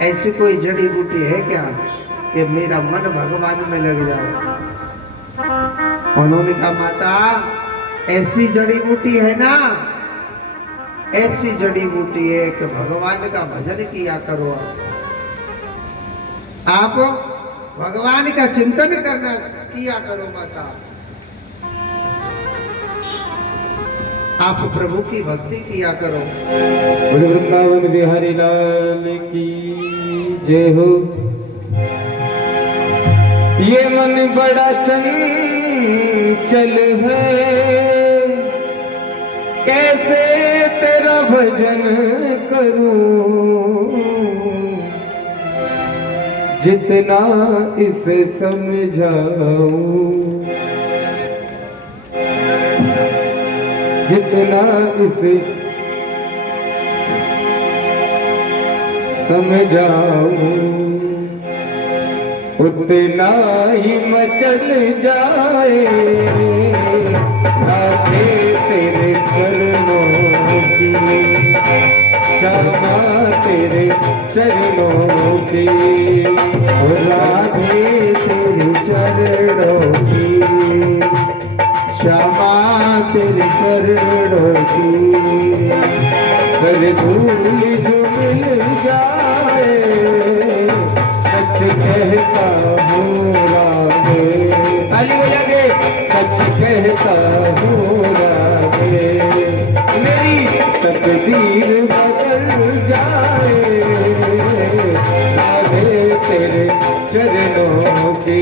ऐसी कोई जड़ी बूटी है क्या कि मेरा मन भगवान में लग जाए? उन्होंने कहा, माता ऐसी जड़ी बूटी है ना, ऐसी जड़ी बूटी है कि भगवान का भजन किया करो। आप भगवान का चिंतन करना किया करो माता, आप प्रभु की भक्ति किया करो। बोलो वृंदावन बिहारी लाल की जय हो। ये मन बड़ा चंचल है, कैसे तेरा भजन करूं, जितना इसे समझाऊं, जितना इसे समझाऊं, उतना ही मचल जाए राधे तेरे चरणों की, श्यामा तेरे चरणों की, राधे तेरे चरणों की, श्यामा तेरे चरणों की। कर धूल जो मिल जाए, सच कहता हूँ राधे, ताली बजाके सच कहता हूँ राधे, मेरी तकदीर बदल जाए राधे तेरे चरणों की।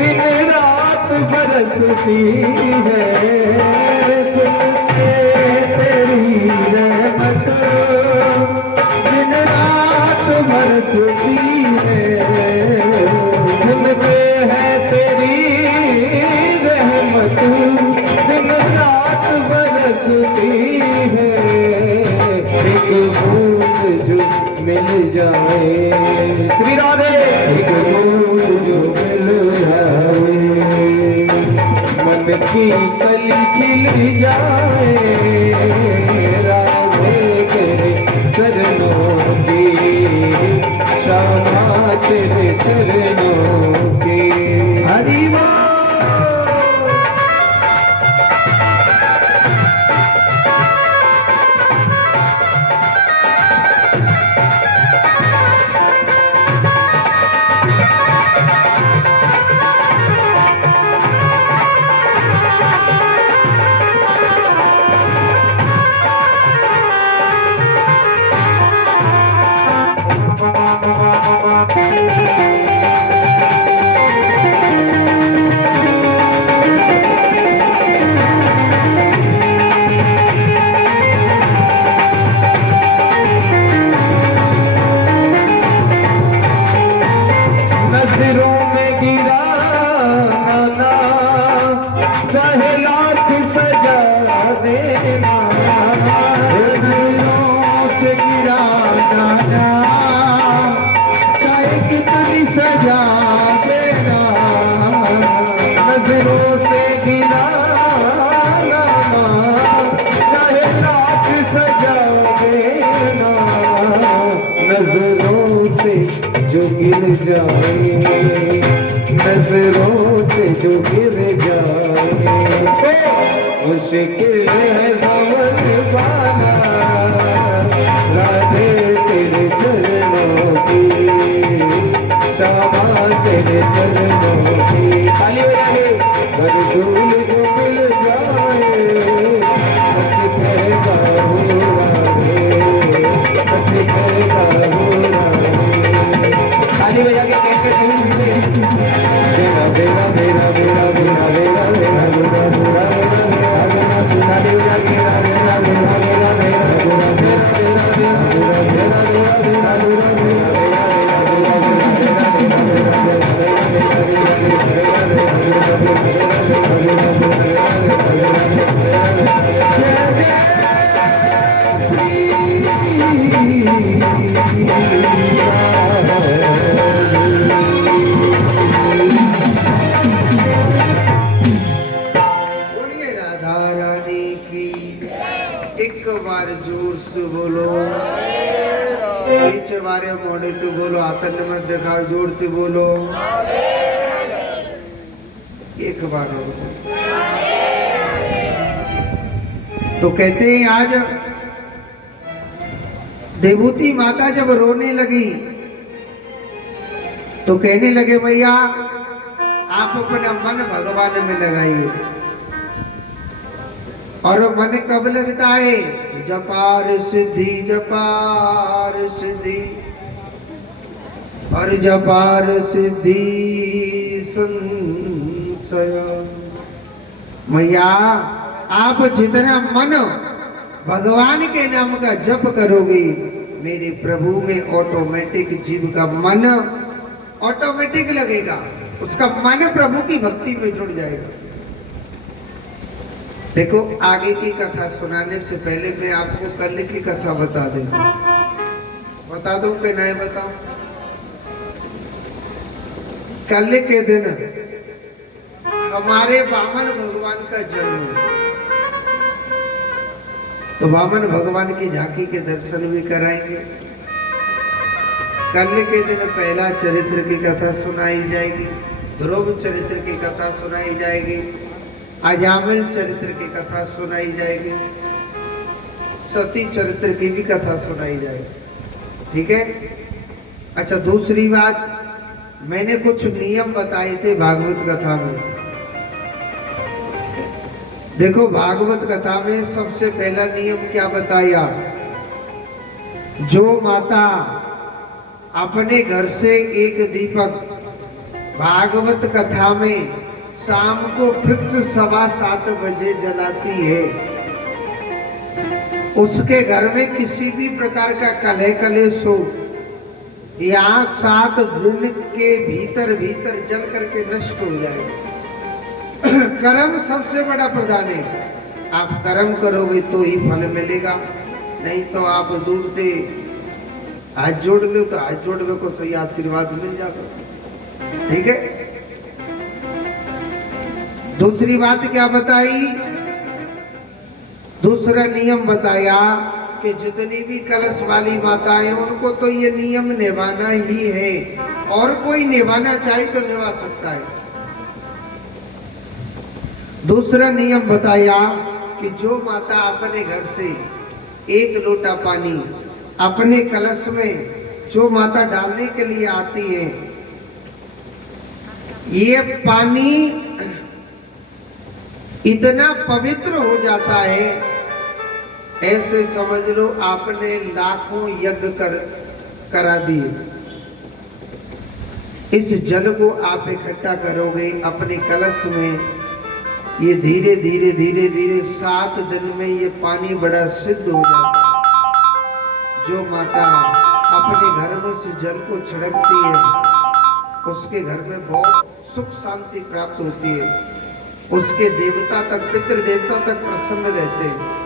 दिन रात बरसती है, तेरी रहमत दिन रात बरसती है, सुनते हैं तेरी रहमत दिन रात बरसती है, एक बूंद जो मिल जाए श्री राधे, एक बूंद जो मिल जाए, मन की कली खिल जाए राधे तेरे चरणों की, श्यामा तेरे चरणों की। नजरों से गिराना चाहे लाख सजावे ना, नजरों से जो गिर जाए, नजरों से जो गिर जाए, मुश्किल है समझ पाना राधे तेरे चरणों की, क्षमा तेरे चरणों की। ताली बजाए बरदूल जो मिल जाए, सच कहता हूँ राधे, सच कहता हूँ राधे। ताली बजा के कहते हैं मेरा मेरा मेरा मेरा मेरा मेरा मेरा मेरा मेरा मेरा ताली बजा के मेरा मेरा मेरा मेरा मेरा बोलिए राधा रानी की। एक बार जोर से बोलो, पीछे वारे मोड़े तो बोलो, आतन मत दिखाओ, जोड़ते बोलो। एक बार बोलो। तो कहते हैं आज देवूती माता जब रोने लगी तो कहने लगे भैया आप अपना मन भगवान में लगाइए। और मन कब लगता है? जपार सिद्धि, जपार सिद्धि, और जपार सिद्धि संशय। मैया आप जितना मन भगवान के नाम का जप करोगे, मेरे प्रभु में ऑटोमेटिक जीव का मन ऑटोमेटिक लगेगा, उसका मन प्रभु की भक्ति में जुड़ जाएगा। देखो आगे की कथा सुनाने से पहले मैं आपको कल की कथा बता दूं। बता दूं कि नहीं बताऊं? कल के दिन हमारे वामन भगवान का जन्म हुआ। तो वामन भगवान की झांकी के दर्शन भी कराएंगे। कल के दिन पहला चरित्र की कथा सुनाई जाएगी, ध्रुव चरित्र की कथा सुनाई जाएगी, अजामिल चरित्र की कथा सुनाई जाएगी, सती चरित्र की भी कथा सुनाई जाएगी। ठीक है? अच्छा, दूसरी बात, मैंने कुछ नियम बताए थे भागवत कथा में। देखो भागवत कथा में सबसे पहला नियम क्या बताया? जो माता अपने घर से एक दीपक भागवत कथा में शाम को फिक्स 7:15 बजे जलाती है, उसके घर में किसी भी प्रकार का कलह कलेश हो, यहाँ 7 दिन के भीतर भीतर जल करके नष्ट हो जाएगा। कर्म सबसे बड़ा प्रधान है। आप कर्म करोगे तो ही फल मिलेगा, नहीं तो आप दूर से हाथ जोड़ लो तो हाथ जोड़ने को सही आशीर्वाद मिल जाएगा। ठीक है? दूसरी बात क्या बताई? दूसरा नियम बताया कि जितनी भी कलश वाली माताएं उनको तो ये नियम निभाना ही है, और कोई निभाना चाहे तो निभा सकता है। दूसरा नियम बताया कि जो माता अपने घर से 1 लोटा पानी अपने कलश में जो माता डालने के लिए आती है, ये पानी इतना पवित्र हो जाता है, ऐसे समझ लो आपने लाखों यज्ञ करा दिए। इस जल को आप इकट्ठा करोगे अपने कलश में, ये धीरे धीरे धीरे धीरे 7 दिन में ये पानी बड़ा सिद्ध हो जाता है। जो माता अपने घर में से जल को छिड़कती है, उसके घर में बहुत सुख शांति प्राप्त होती है, उसके देवता तक, पितृ देवता तक प्रसन्न रहते हैं।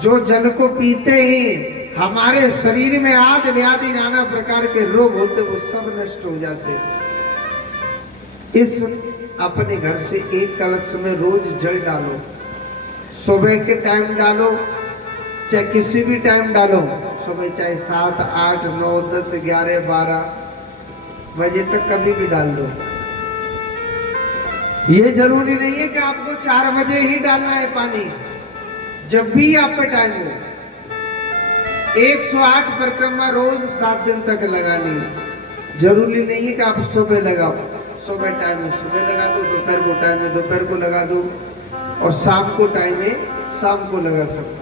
जो जल को पीते हैं, हमारे शरीर में आदि व्याधि नाना प्रकार के रोग होते वो सब नष्ट हो जाते हैं। इस अपने घर से एक कलश में रोज जल डालो। सुबह के टाइम डालो, चाहे किसी भी टाइम डालो। सुबह चाहे 7, 8, 9, 10, 11, 12 बजे तक कभी भी डाल दो। ये जरूरी नहीं है कि आपको 4 बजे ही डालना है पानी, जब भी आप पे टाइम हो। 108 परिक्रमा रोज 7 दिन तक लगानी है। जरूरी नहीं है कि आप सुबह लगाओ। सुबह टाइम में सुबह लगा दो, दोपहर को टाइम में दोपहर को लगा दो, और शाम को टाइम में शाम को लगा सकते।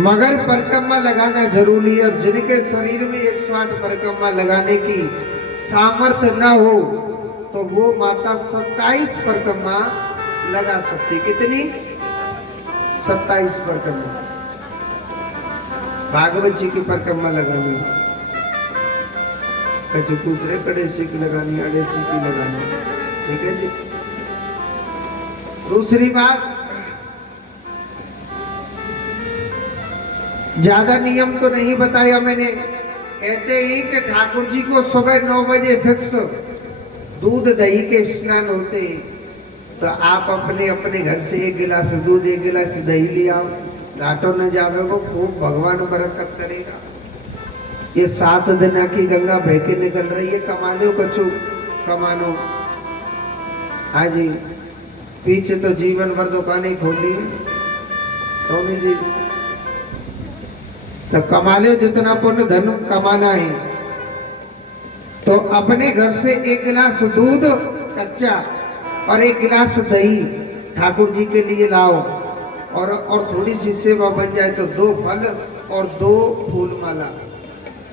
मगर परिक्रमा लगाना जरूरी है। और जिनके शरीर में 108 परिक्रमा लगाने की सामर्थ्य न हो तो वो माता 27 परिक्रमा लगा सकती। कितनी? 27 परिक्रमा। भागवत जी की परिक्रमा लगानी, कछु दूसरे कड़ेसी की लगानी, अड़ेसी की लगानी। ठीक है जी। दूसरी बात, ज्यादा नियम तो नहीं बताया मैंने। कहते हैं कि ठाकुर जी को सुबह 9 बजे फिक्स दूध दही के स्नान होते हैं, तो आप अपने अपने घर से 1 गिलास दूध 1 गिलास दही ले आओ। घाटों न जावे को खूब भगवान बरकत करेगा। ये 7 दिन की गंगा बह के निकल रही है। कमा लो कछु, कमा लो। हाँ जी, पीछे तो जीवन भर दुकानें खोली स्वामी जी, तो कमा लो जितना पुण्य धन कमाना है। तो अपने घर से 1 गिलास दूध कच्चा और 1 गिलास दही ठाकुर जी के लिए लाओ, और थोड़ी सी सेवा बन जाए तो 2 फल और 2 फूल माला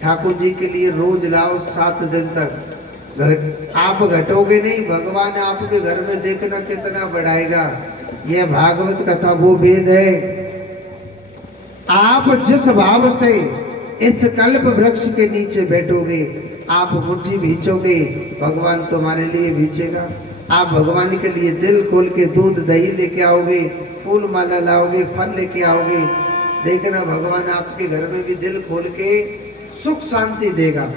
ठाकुर जी के लिए रोज लाओ 7 दिन तक। आप घटोगे नहीं, भगवान आपके घर में देखना कितना बढ़ाएगा। यह भागवत कथा वो वेद है। आप जिस भाव से इस कल्प वृक्ष के नीचे बैठोगे, आप मुट्ठी भींचोगे, भगवान तुम्हारे लिए भींचेगा। आप भगवान के लिए दिल खोल के दूध दही लेके आओगे, फूल माला लाओगे, फल लेके आओगे, देखना भगवान आपके घर में भी दिल खोल के सुख शांति देगा।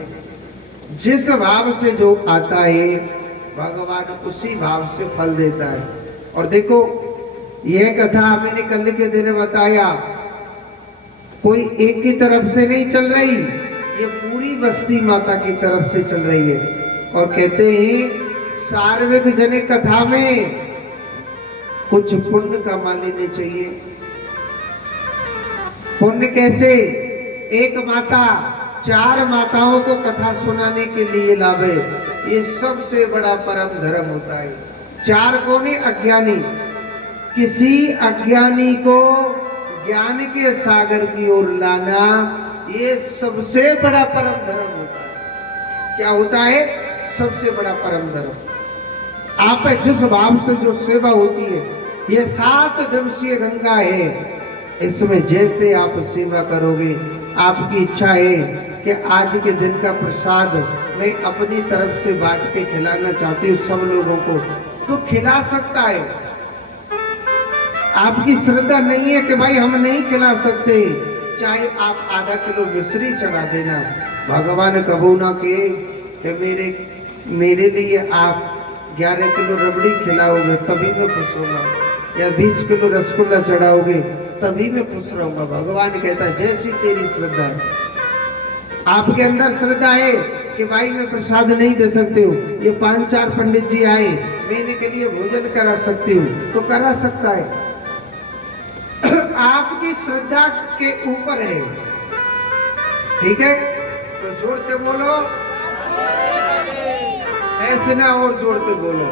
जिस भाव से जो आता है भगवान उसी भाव से फल देता है। और देखो, यह कथा मैंने कल के दिन बताया, कोई एक की तरफ से नहीं चल रही, ये पूरी बस्ती माता की तरफ से चल रही है। और कहते हैं सार्वजनिक कथा में कुछ पुण्य कमा लेने चाहिए। पुण्य कैसे? एक माता 4 माताओं को कथा सुनाने के लिए लावे, ये सबसे बड़ा परम धर्म होता है। 4 कौन है? अज्ञानी। किसी अज्ञानी को ज्ञान के सागर की ओर लाना, ये सबसे बड़ा परम धर्म होता है। क्या होता है? सबसे बड़ा परम धर्म। आप जिस भाव से जो सेवा होती है, ये 7 दिवसीय गंगा है, इसमें जैसे आप सेवा करोगे, आपकी इच्छा है कि आज के दिन का प्रसाद मैं अपनी तरफ से बांट के खिलाना चाहती हूँ सब लोगों को, तो खिला सकता है। आपकी श्रद्धा नहीं है कि भाई हम नहीं खिला सकते, चाहे आप आधा किलो मिश्री चढ़ा देना, भगवान कबू ना किए कि मेरे लिए आप 11 किलो रबड़ी खिलाओगे तभी मैं खुश होगा, या 20 किलो रसगुल्ला चढ़ाओगे तभी मैं खुश रहूंगा। भगवान कहता है जैसी तेरी श्रद्धा है। आपके अंदर श्रद्धा है कि भाई मैं प्रसाद नहीं दे सकती हूँ, ये 5-4 पंडित जी आए, मैं इनके लिए भोजन करा सकती हूँ, तो करा सकता है। आपकी श्रद्धा के ऊपर है। ठीक है, तो जोड़ते बोलो, ऐसे ना और जोड़ते बोलो।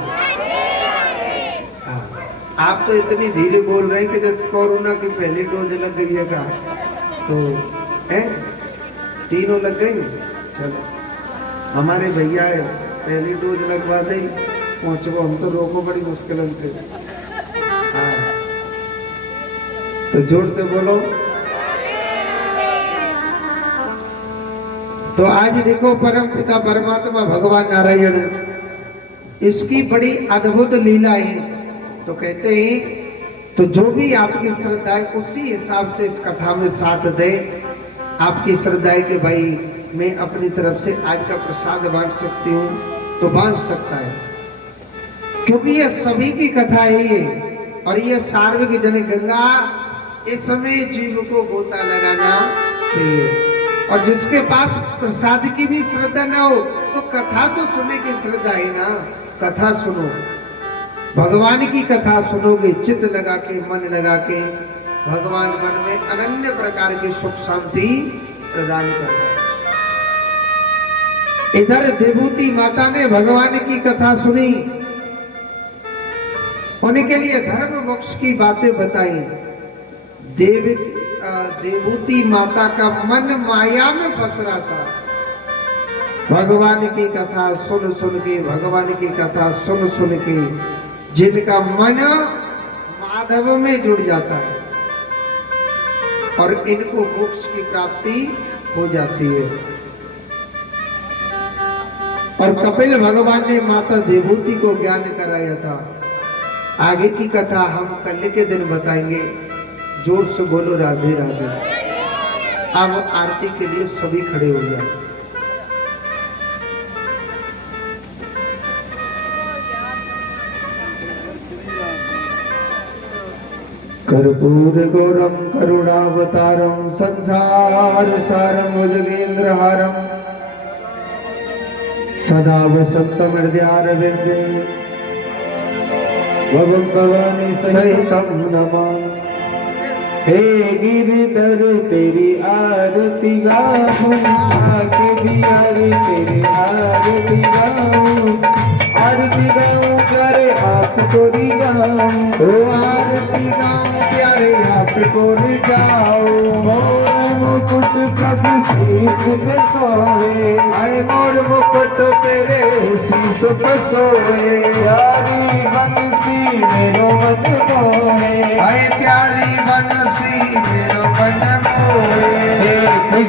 आप तो इतनी धीरे बोल रहे हैं कि जैसे कोरोना की पहली डोज लग गई है का, तो है 3 लग गई। चलो हमारे भैया है पहली डोज लगवा दे पहुंचो, हम तो रोको बड़ी मुश्किल से। हाँ, तो जोड़ते बोलो। तो आज देखो परम पिता परमात्मा भगवान नारायण, इसकी बड़ी अद्भुत लीला है। तो कहते हैं तो जो भी आपकी श्रद्धा है उसी हिसाब से इस कथा में साथ दे। आपकी श्रद्धा है कि भाई मैं अपनी तरफ से आज का प्रसाद बांट सकती हूँ तो बांट सकता है, क्योंकि ये सभी की कथा है ये, और ये सार्वजनिक जन गंगा, इस समय जीव को गोता लगाना चाहिए। और जिसके पास प्रसाद की भी श्रद्धा न हो तो कथा तो सुनने की श्रद्धा है ना, कथा सुनो, भगवान की कथा सुनोगे चित्त लगा के, मन लगा के, भगवान मन में अनन्य प्रकार की सुख शांति प्रदान करता है। इधर देवूती माता ने भगवान की कथा सुनी, उनके लिए धर्म मोक्ष की बातें बताई। देवूती माता का मन माया में फंस रहा था। भगवान की कथा सुन सुन के, भगवान की कथा सुन सुन के जिनका मन माधव में जुड़ जाता है और इनको मोक्ष की प्राप्ति हो जाती है। और कपिल भगवान ने माता देवूती को ज्ञान कराया था। आगे की कथा हम कल के दिन बताएंगे। जोर से बोलो राधे राधे। अब आरती के लिए सभी खड़े हो जाए। कर्पूर गौरम करुणावतारम संसार सारम भुजगेन्द्रहारम सदा वसंतम हृदयारविंदे भवं भवानी सहितं नमामि। हे गिरधर तेरी आरती गाऊं, आके बिहारी तेरी आरती गाऊं, आरती गाऊं प्यारे हाथ तोड़ी गाऊं, ओ आरती गाऊं प्यारे हाथ तोड़ी गाऊं। मोर मुकुट प्रभु शीश पे सोए, आए मोर मुकुट तेरे शीश पे सोए, प्यारी बंसी मेरो मन मोहे, आए प्यारी बंसी मेरो मन मोहे।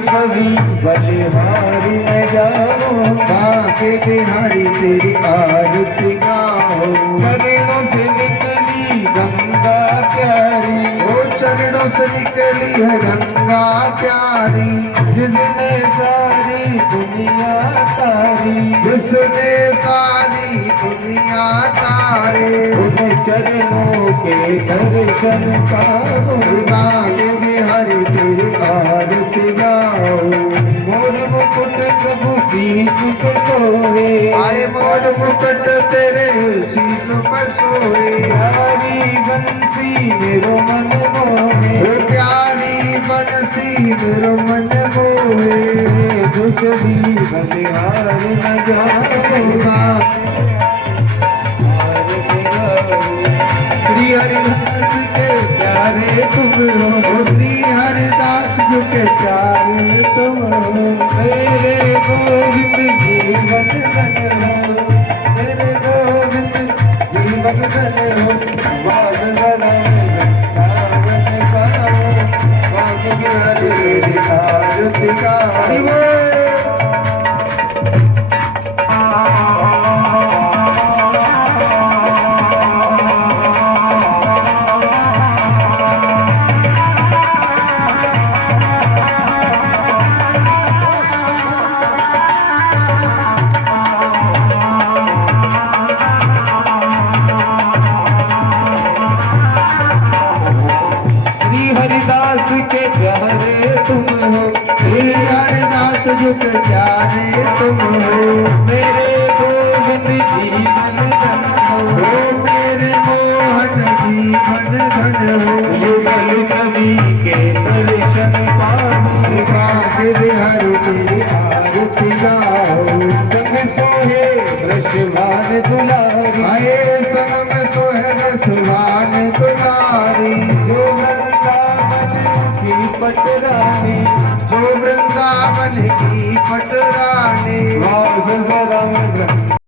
छवि बलिहारी मैं जाऊं, बाके बिहारी तेरी आरती गाऊं। चरणों से निकली गंगा प्यारी, ओ चरणों से निकली है गंगा प्यारी, जिसने सारी दुनिया तारी, जिसने सारी दुनिया तारे, उसे चरणों के दर्शन पाऊं, बाके बिहारी तेरी आरती गाऊं। मोर मुकुट प्रभु शीश पे सोए, आए मोर मुकुट तेरे शीश पे सोए, प्यारी बंसी मेरो मन मोहे, प्यारी बंसी मेरो मन मोहे। दूसरी बलिहार न जाऊं, श्री हरिदास के प्यारे तुम हो, श्री हरिदास के प्यारे तुम हो, मेरे गोविंद जीवन धन हो, मेरे गोविंद जीवन धन हो। बाग बिहारी आरती गाऊं। के प्यारे तुम हो, श्री हरिदास जी के प्यारे तुम हो, मेरे गोविंद जीवन धन हो, मेरे मोहन जीवन धन हो। युगल कवि के दर्शन पाऊं, बाके बिहारी तेरी आरती गाऊं। संग सोहे वृषभान दुलारी, आए संग में सोहे वृषभान दुलारी, जो वृंदावन की पटरानी, जो वृंदावन की पटरानी,